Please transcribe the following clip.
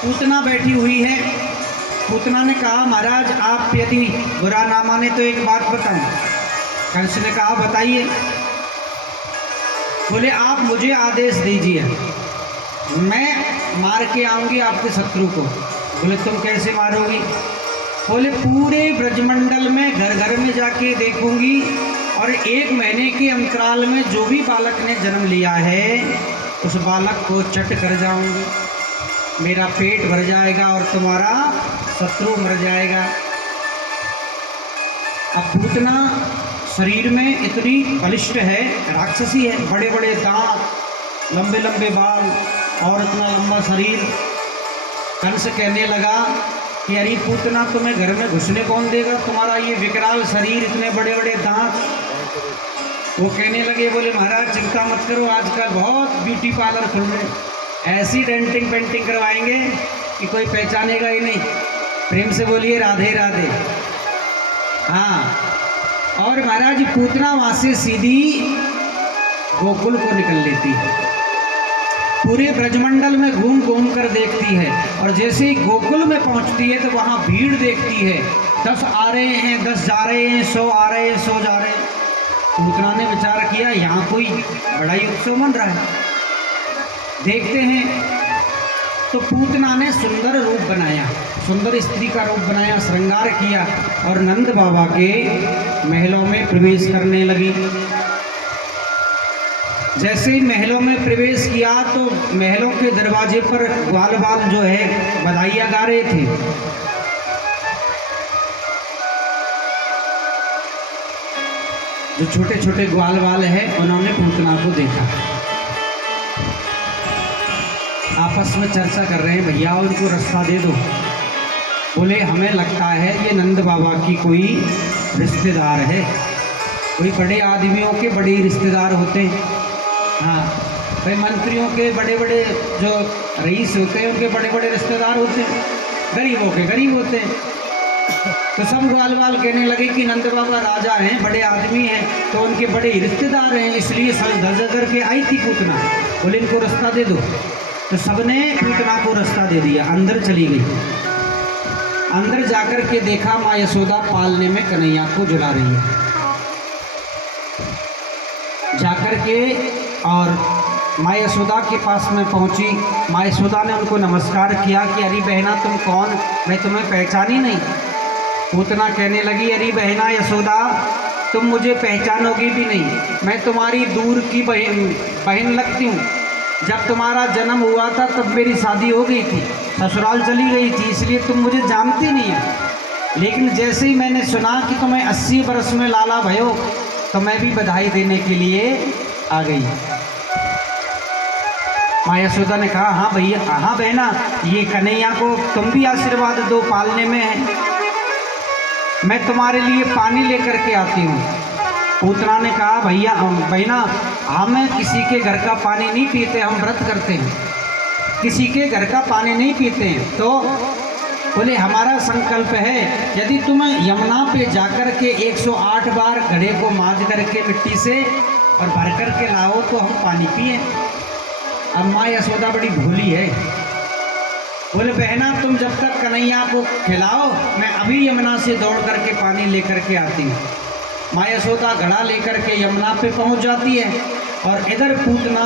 पूतना बैठी हुई है। पूतना ने कहा महाराज आप यदि बुरा ना माने तो एक बात बताऊं। कंस ने कहा बताइए। बोले आप मुझे आदेश दीजिए, मैं मार के आऊंगी आपके शत्रु को। बोले तुम कैसे मारोगी? बोले पूरे ब्रजमंडल में घर घर में जाके देखूंगी और 1 महीने के अंतराल में जो भी बालक ने जन्म लिया है उस बालक को चट कर जाऊंगी, मेरा पेट भर जाएगा और तुम्हारा शत्रु मर जाएगा। अब पूतना शरीर में इतनी बलिष्ठ है, राक्षसी है, बड़े बड़े दांत, लंबे लंबे बाल और इतना लंबा शरीर। कंस कहने लगा कि अरे पूतना तुम्हें घर में घुसने कौन देगा, तुम्हारा ये विकराल शरीर, इतने बड़े बड़े दांत। वो कहने लगे, बोले महाराज चिंता मत करो, आजकल बहुत ब्यूटी पार्लर खुल रहे, ऐसी डेंटिंग पेंटिंग करवाएंगे कि कोई पहचानेगा ही नहीं। प्रेम से बोलिए राधे राधे। हाँ, और महाराज पूतना वहाँ से सीधी गोकुल को निकल लेती है, पूरे ब्रजमंडल में घूम घूम कर देखती है और जैसे ही गोकुल में पहुंचती है तो वहाँ भीड़ देखती है, 10 आ रहे हैं, 10 जा रहे हैं, 100 आ रहे हैं, 100 जा रहे हैं। पूतना ने विचार किया यहाँ कोई बड़ा ही उत्सव मन रहा है, देखते हैं। तो पूतना ने सुंदर रूप बनाया, सुंदर स्त्री का रूप बनाया, श्रृंगार किया और नंद बाबा के महलों में प्रवेश करने लगी। जैसे ही महलों में प्रवेश किया तो महलों के दरवाजे पर ग्वाल बाल जो है बधाइयाँ गा रहे थे। जो छोटे छोटे ग्वाल बाल है उन्होंने पूतना को देखा, आपस में चर्चा कर रहे हैं, भैया उनको रास्ता दे दो। बोले हमें लगता है ये नंद बाबा की कोई रिश्तेदार है, कोई बड़े आदमियों के बड़े रिश्तेदार होते हैं। हाँ भाई, मंत्रियों के बड़े बड़े जो रईस होते हैं उनके बड़े बड़े रिश्तेदार होते हैं, गरीबों के गरीब होते हैं। तो सब ग्वाल बाल कहने लगे कि नंद बाबा राजा हैं, बड़े आदमी हैं, तो उनके बड़े रिश्तेदार हैं, इसलिए सब धज करके आई थी पूतना। बोले इनको रास्ता दे दो। तो सबने पूतना को रास्ता दे दिया, अंदर चली गई। अंदर जाकर के देखा माँ यशोदा पालने में कन्हैया को झुला रही है। जाकर के और माँ यशोदा के पास में पहुंची। माँ यशोदा ने उनको नमस्कार किया कि अरे बहना तुम कौन, मैं तुम्हें पहचानी नहीं। पूतना कहने लगी, अरे बहना यशोदा तुम मुझे पहचानोगी भी नहीं, मैं तुम्हारी दूर की बहन लगती हूँ। जब तुम्हारा जन्म हुआ था तब मेरी शादी हो गई थी, ससुराल चली गई थी, इसलिए तुम मुझे जानती नहीं है। लेकिन जैसे ही मैंने सुना कि तुम्हें 80 वर्ष में लाला भयो तो मैं भी बधाई देने के लिए आ गई। माँ यशोदा ने कहा हाँ भैया, हाँ बहना, ये कन्हैया को तुम भी आशीर्वाद दो, पालने में है, मैं तुम्हारे लिए पानी लेकर के आती हूँ। पूतना ने कहा भैया बहना, हम किसी के घर का पानी नहीं पीते, हम व्रत करते हैं, किसी के घर का पानी नहीं पीते हैं। तो बोले हमारा संकल्प है यदि तुम यमुना पे जाकर के 108 बार घड़े को मांज करके मिट्टी से और भर कर के लाओ तो हम पानी पिए। अब माँ यशोदा बड़ी भोली है, बोले बहना तुम जब तक कन्हैया को खिलाओ मैं अभी यमुना से दौड़ करके पानी लेकर के आती हूँ। माँ यशोदा घड़ा लेकर के यमुना पे पहुँच जाती है और इधर पूतना